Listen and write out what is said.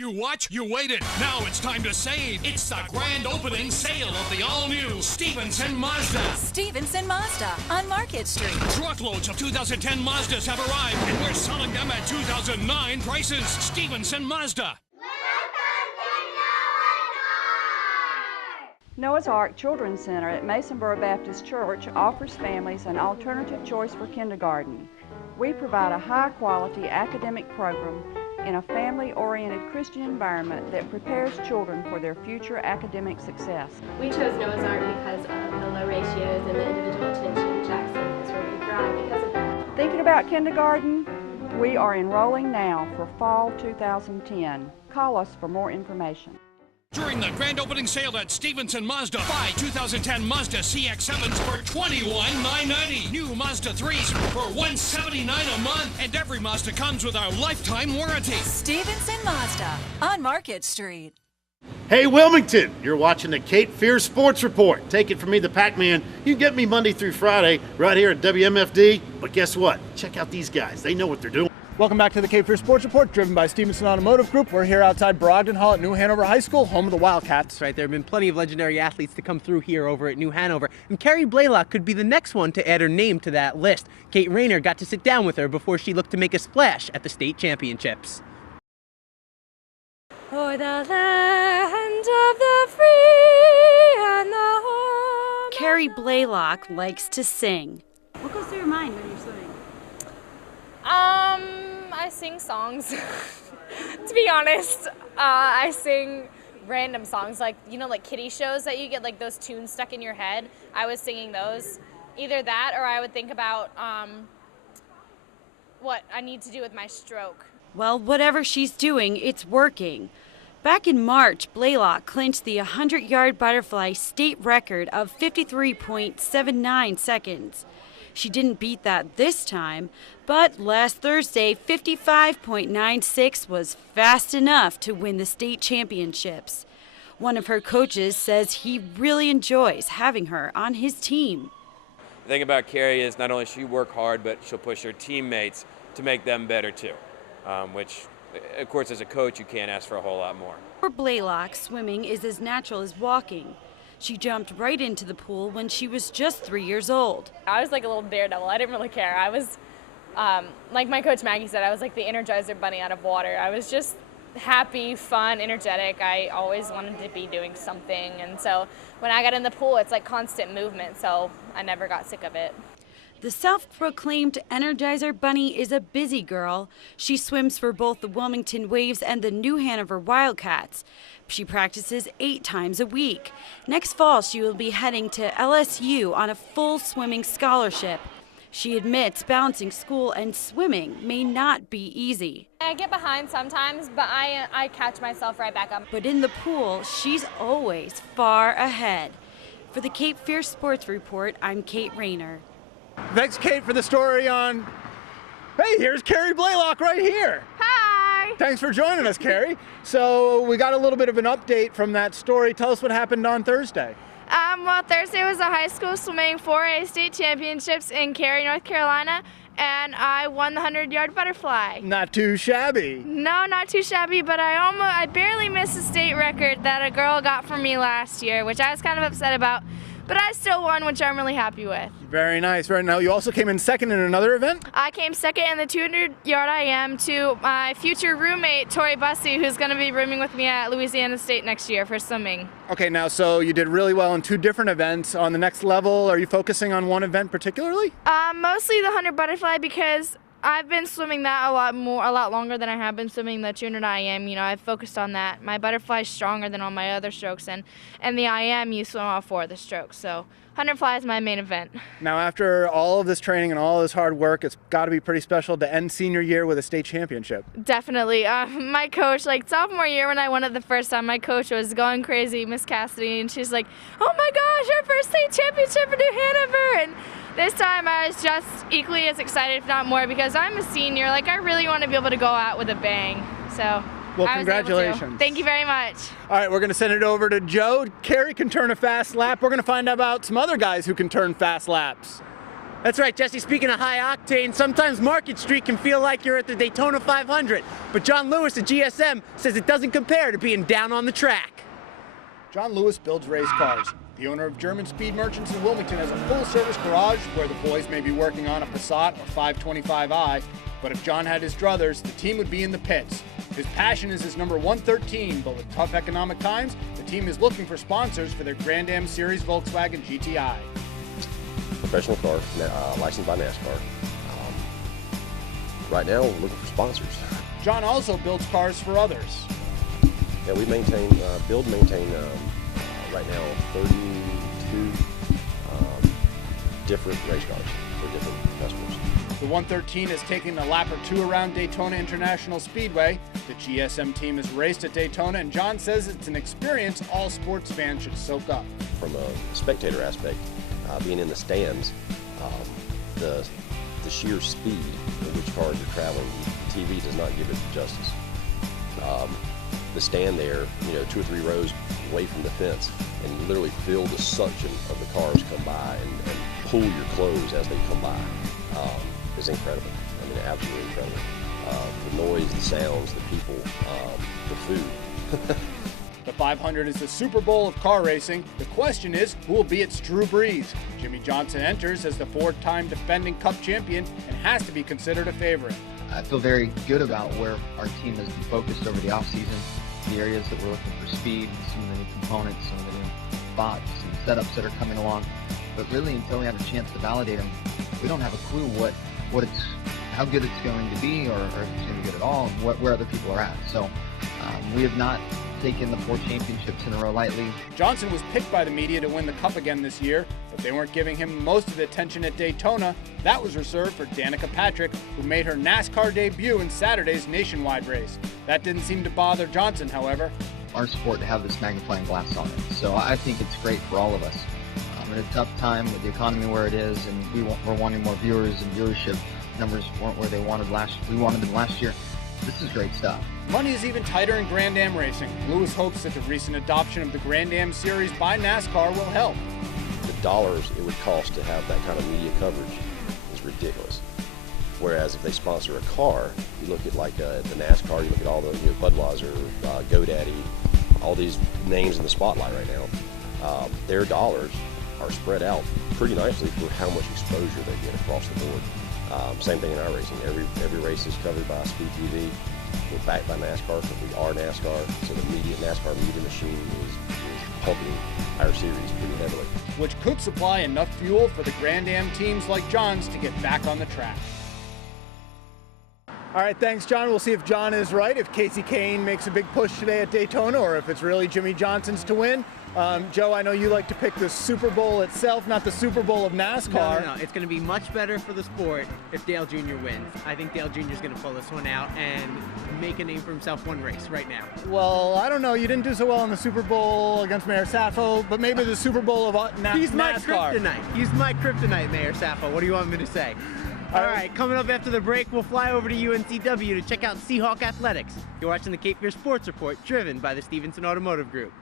You what? You waited. Now it's time to save. It's the grand opening sale of the all-new Stevenson Mazda. Stevenson Mazda on Market Street. Truckloads of 2010 Mazdas have arrived, and we're selling them at 2009 prices. Stevenson Mazda. Noah's Ark Children's Center at Masonboro Baptist Church offers families an alternative choice for kindergarten. We provide a high-quality academic program in a family-oriented Christian environment that prepares children for their future academic success. We chose Noah's Ark because of the low ratios and the individual attention. Jackson has really thrived because of that. Thinking about kindergarten? We are enrolling now for fall 2010. Call us for more information. During the grand opening sale at Stevenson Mazda, buy 2010 Mazda CX-7s for $21,990. New Mazda 3s for $179 a month. And every Mazda comes with our lifetime warranty. Stevenson Mazda on Market Street. Hey Wilmington, you're watching the Cape Fear Sports Report. Take it from me, the Pac-Man. You can get me Monday through Friday right here at WMFD. But guess what? Check out these guys. They know what they're doing. Welcome back to the Cape Fear Sports Report, driven by Stevenson Automotive Group. We're here outside Brogdon Hall at New Hanover High School, home of the Wildcats. Right, there have been plenty of legendary athletes to come through here over at New Hanover, and Carrie Blaylock could be the next one to add her name to that list. Kate Rayner got to sit down with her before she looked to make a splash at the state championships. For the land of the free and the home. Carrie Blaylock likes to sing. What goes through your mind when you're swimming? I sing songs. To be honest, I sing random songs, like, you know, like kiddie shows that you get like those tunes stuck in your head. I was singing those. Either that, or I would think about what I need to do with my stroke. Well, whatever she's doing, it's working. Back in March, Blaylock clinched the 100-yard butterfly state record of 53.79 seconds. She didn't beat that this time, but last Thursday, 55.96 was fast enough to win the state championships. One of her coaches says he really enjoys having her on his team. The thing about Carrie is not only she work hard, but she'll push her teammates to make them better too, which, of course, as a coach, you can't ask for a whole lot more. For Blaylock, swimming is as natural as walking. She jumped right into the pool when she was just 3 years old. I was like a little daredevil. I didn't really care. I was, like my coach Maggie said, I was like the Energizer bunny out of water. I was just happy, fun, energetic. I always wanted to be doing something. And so when I got in the pool, it's like constant movement. So I never got sick of it. The self-proclaimed Energizer Bunny is a busy girl. She swims for both the Wilmington Waves and the New Hanover Wildcats. She practices 8 times a week. Next fall, she will be heading to LSU on a full swimming scholarship. She admits balancing school and swimming may not be easy. I get behind sometimes, but I catch myself right back up. But in the pool, she's always far ahead. For the Cape Fear Sports Report, I'm Kate Rayner. Thanks, Kate, for the story on... Hey, here's Carrie Blaylock right here. Hi! Thanks for joining us, Carrie. So we got a little bit of an update from that story. Tell us what happened on Thursday. Well, Thursday was the high school swimming 4A state championships in Cary, North Carolina, and I won the 100-yard butterfly. Not too shabby. No, not too shabby, but I barely missed the state record that a girl got for me last year, which I was kind of upset about. But I still won, which I'm really happy with. Very nice. Right now, you also came in second in another event? I came second in the 200-yard IM to my future roommate, Tori Bussey, who's going to be rooming with me at Louisiana State next year for swimming. Okay, now, so you did really well in 2 different events. On the next level, are you focusing on one event particularly? Mostly the 100 butterfly, because I've been swimming that a lot longer than I have been swimming the 200 IM. You know, I've focused on that. My butterfly is stronger than all my other strokes, and the IM, you swim all 4 of the strokes. So 100 fly is my main event. Now, after all of this training and all this hard work, it's got to be pretty special to end senior year with a state championship. Definitely. My coach, like sophomore year when I won it the first time, my coach was going crazy, Miss Cassidy, and she's like, "Oh my gosh, our first state championship in New Hanover!" And this time I was just equally as excited, if not more, because I'm a senior. Like, I really want to be able to go out with a bang. So, well, I was able to. congratulations. Thank you very much. All right, we're going to send it over to Joe. Carrie can turn a fast lap. We're going to find out about some other guys who can turn fast laps. That's right, Jesse. Speaking of high octane, sometimes Market Street can feel like you're at the Daytona 500. But John Lewis at GSM says it doesn't compare to being down on the track. John Lewis builds race cars. The owner of German Speed Merchants in Wilmington has a full-service garage where the boys may be working on a Passat or 525i. But if John had his druthers, the team would be in the pits. His passion is his number 113, but with tough economic times, the team is looking for sponsors for their Grand Am Series Volkswagen GTI. Professional car, licensed by NASCAR. Right now, we're looking for sponsors. John also builds cars for others. Yeah, we maintain, build and maintain right now 32 different race cars for different customers. The 113 is taking a lap or two around Daytona International Speedway. The GSM team has raced at Daytona, and John says it's an experience all sports fans should soak up. From a spectator aspect, being in the stands, the sheer speed at which cars are traveling, TV does not give it justice. The stand there, 2 or 3 rows away from the fence, and you literally feel the suction of the cars come by and pull your clothes as they come by. Is incredible. I mean, absolutely incredible. The noise, the sounds, the people, the food. The 500 is the Super Bowl of car racing. The question is, who will be its Drew Brees? Jimmy Johnson enters as the 4-time defending Cup champion and has to be considered a favorite. I feel very good about where our team has been focused over the offseason, the areas that we're looking for speed, some of the new components, some of the new spots and setups that are coming along. But really, until we have a chance to validate them, we don't have a clue how good it's going to be, or if it's going to be good at all, and where other people are at. So we have not taken the 4 championships in a row lightly. Johnson was picked by the media to win the Cup again this year, but they weren't giving him most of the attention at Daytona. That was reserved for Danica Patrick, who made her NASCAR debut in Saturday's nationwide race. That didn't seem to bother Johnson, however. Our sport to have this magnifying glass on it, so I think it's great for all of us. At a tough time with the economy where it is, and we're wanting more viewers, and viewership numbers weren't where we wanted them last year. This is great stuff. Money is even tighter in Grand Am racing. Lewis hopes that the recent adoption of the Grand Am Series by NASCAR will help. The dollars it would cost to have that kind of media coverage is ridiculous. Whereas if they sponsor a car, you look at like the NASCAR, you look at all the Budweiser, GoDaddy, all these names in the spotlight right now. Their dollars are spread out pretty nicely for how much exposure they get across the board. Same thing in our racing. Every race is covered by Speed TV. We're backed by NASCAR, so we are NASCAR. So the NASCAR media machine is pumping our series pretty heavily. Which could supply enough fuel for the Grand Am teams like John's to get back on the track. All right, thanks, John. We'll see if John is right, if Casey Kane makes a big push today at Daytona, or if it's really Jimmy Johnson's to win. Joe, I know you like to pick the Super Bowl itself, not the Super Bowl of NASCAR. No. It's going to be much better for the sport if Dale Jr. wins. I think Dale Jr. is going to pull this one out and make a name for himself one race right now. Well, I don't know. You didn't do so well in the Super Bowl against Mayor Saffo, but maybe the Super Bowl of NASCAR. He's my kryptonite. He's my kryptonite, Mayor Saffo. What do you want me to say? All right, coming up after the break, we'll fly over to UNCW to check out Seahawk Athletics. You're watching the Cape Fear Sports Report, driven by the Stevenson Automotive Group.